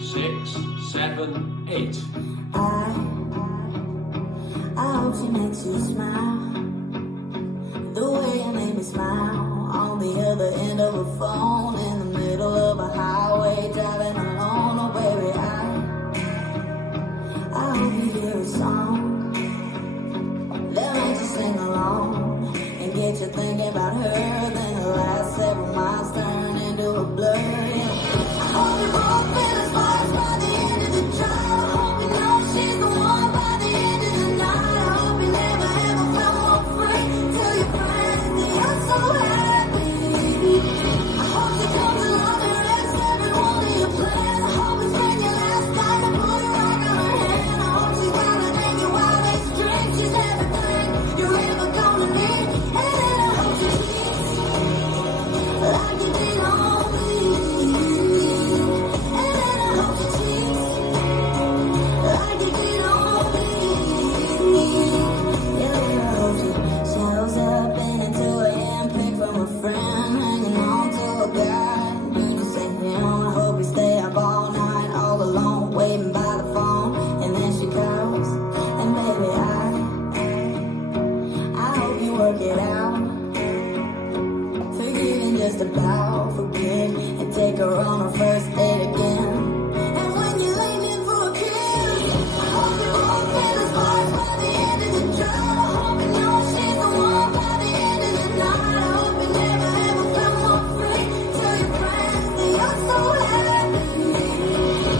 6, 7, 8. I hope she makes you smile the way you made me smile on the other end of a phone in the middle of a highway driving alone. Oh baby, I hope you hear a song that makes you sing along and get you thinking about her. Then the last several miles turn into a blur. I hope you both feel inspired by the end of the drive. I hope you know she's the one by the end of the night. I hope you never ever felt more free. Tell your friends that you're so happy. I hope she comes along and wrecks every one of your plans. I hope you spend your last night and put a rock on her hand. I hope she's gonna make you wild and strange. She's everything you're ever gonna need. And then I hope she cheats like you did on me. And then I hope she cheats like you did on me. Yeah, I hope she shows up in a 2 a.m. pic from a friend hanging on to a guy. You just say him. I hope you stay up all night all alone waiting by the phone. And then she calls. And baby, I hope you work it out. Forgive and just about forget and take her on her first date again. And when you lean in for a kiss, I hope you both feel inspired by the end of the drive. I hope you know she's the one by the end of the night. I hope you never ever felt more free. Tell your friends that you're so happy.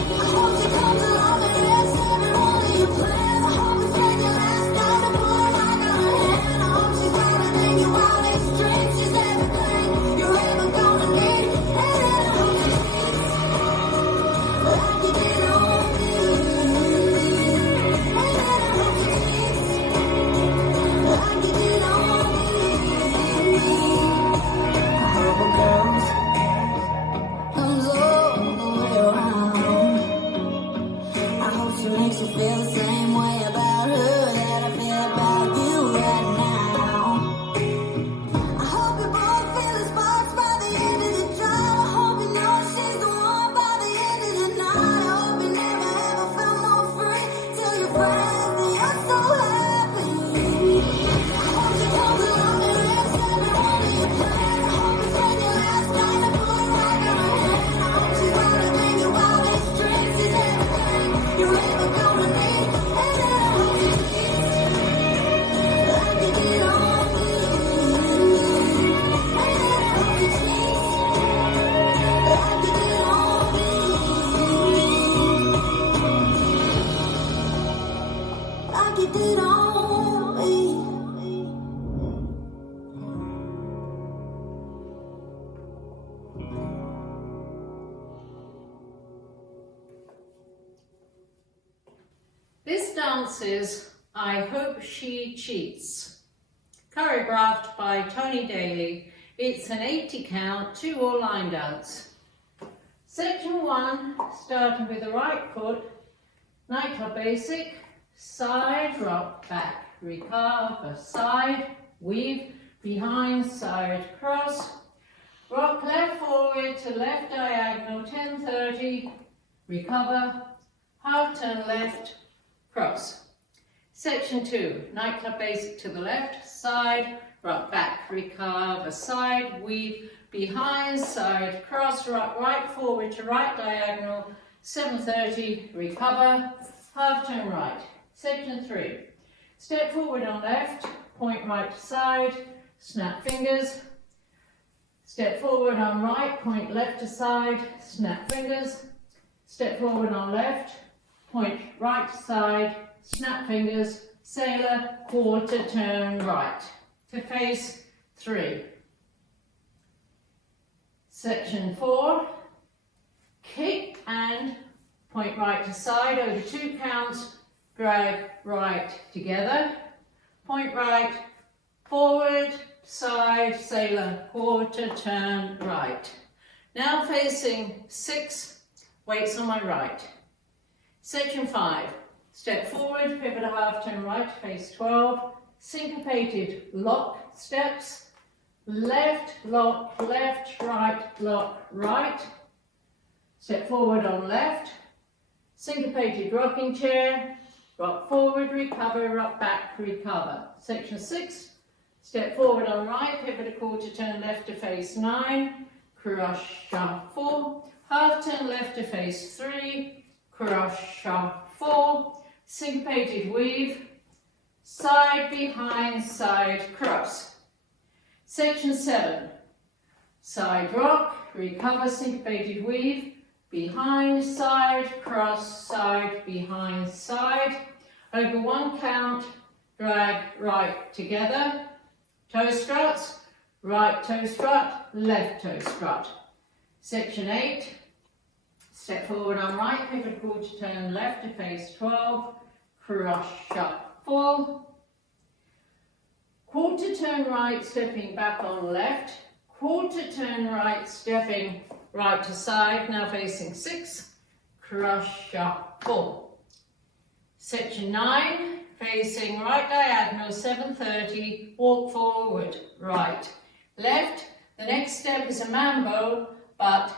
I hope she comes along and wrecks every one of your plans. I hope you spend your last night and put a rock on her hand. I hope she's gonna make you wild and strange. She's everything you're ever gonna need. And then I hope she cheats like you did on me. And then I hope she cheats like you did on me. I hope a girl comes all the way around. I hope she makes you feel the same way about her that I feel about you right now. I hope you both feel inspired by the end of the drive. I hope you know she's the one by the end of the night. I hope you never ever felt more free. Tell your friends that you're so happy. I hope she comes along and wrecks every one of your plans. I hope you spend your last night and put a rock on her hand. I hope she's gonna make you wild and strange. She's everything you're ever gonna need. And then I hope she cheats like you did on me. And then I hope she cheats like you did on me. Like you did on me. This dance is I Hope She Cheats, choreographed by Tony Daly. It's an 80 count, 2/4 line dance. Section 1, starting with the right foot, nightclub basic, side, rock, back, recover, side, weave, behind, side, cross, rock left forward to left diagonal, 10:30, recover, half turn left, cross. Section 2, nightclub basic to the left, side, rock back, recover, side, weave, behind, side, cross, rock right forward to right diagonal, 7:30, recover, half turn right. Section 3, step forward on left, point right to side, snap fingers, step forward on right, point left to side, snap fingers, step forward on left, point right to side, snap fingers, sailor, quarter turn right. To phase 3. Section 4, kick and point right to side over 2 counts, drag right together, point right, forward, side, sailor, quarter turn right. Now facing 6, weights on my right. Section 5, step forward, pivot a half turn right, face 12, syncopated lock steps, left, lock, left, right, lock, right, step forward on left, syncopated rocking chair, rock forward, recover, rock back, recover. Section 6, step forward on right, pivot a quarter turn left to face 9, crush sharp 4, half turn left to face 3, crush sharp 4, syncopated weave, side behind side cross. Section 7, side rock, recover, syncopated weave, behind side cross, side behind side, over 1 count, drag right together, toe struts, right toe strut, left toe strut. Section 8, step forward on right, pivot quarter turn left to face 12, crush sharp 4, quarter turn right, stepping back on left, quarter turn right, stepping right to side, now facing 6, crush sharp 4. Section 9, facing right diagonal, 7:30, walk forward, right, left. The next step is a mambo, but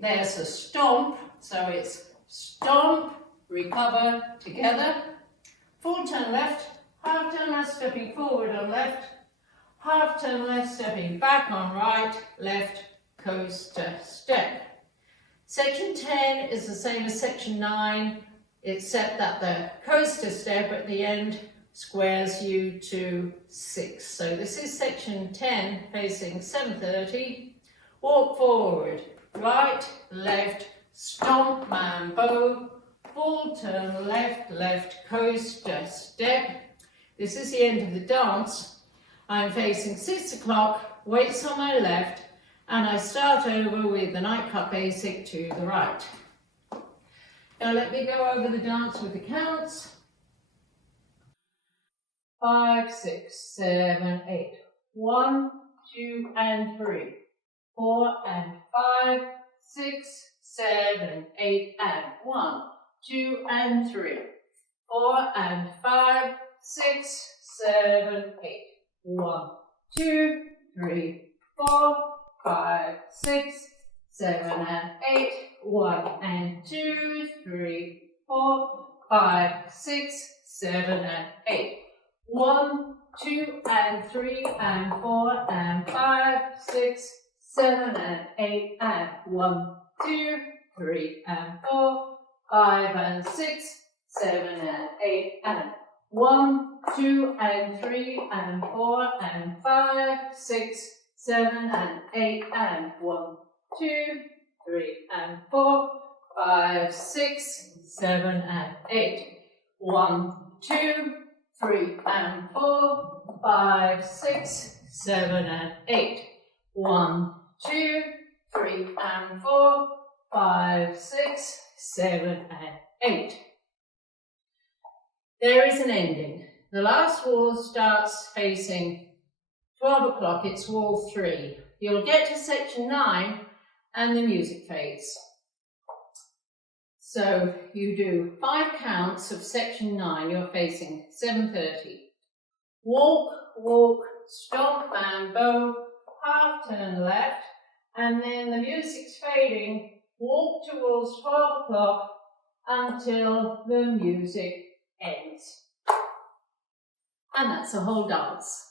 there's a stomp, so it's stomp, recover, together, full turn left, half turn left, stepping forward on left, half turn left, stepping back on right, left, coaster step. Section 10 is the same as section 9, except that the coaster step at the end squares you to 6. So this is section 10, facing 7:30, walk forward, right, left, stomp, mambo, full turn left, left, coaster step. This is the end of the dance. I'm facing 6 o'clock, weights on my left, and I start over with the nightclub basic to the right. Now let me go over the dance with the counts. 5, 6, 7, 8. 1, 2 and 3. 4 and 5, 6, 7, 8 and 1, 2 and 3. 4 and 5, 6, 7, 8. 1, 2, 3, 4, 5, 6, 7 and 8. 1 and 2, 3, 4, 5, 6, 7 and 8. 1, 2 and 3 and 4 and 5, 6, 7 and 8 and 1, 2, 3 and 4, 5 and 6, 7 and 8 and 1, 2 and 3 and 4 and 5, 6, 7 and 8 and 1, 2, 3 and 4, 5, 6, 7 and 8. 1, 2, 3 and 4, 5, 6, 7 and 8. 1, 2, 3 and 4, 5, 6, 7 and 8. There is an ending. The last wall starts facing 12 o'clock, it's wall 3. You'll get to section 9 and the music fades. So you do 5 counts of section 9, you're facing 7:30. Walk, walk, stomp, mambo, half turn left, and then the music's fading, walk towards 12 o'clock until the music ends. And that's the whole dance.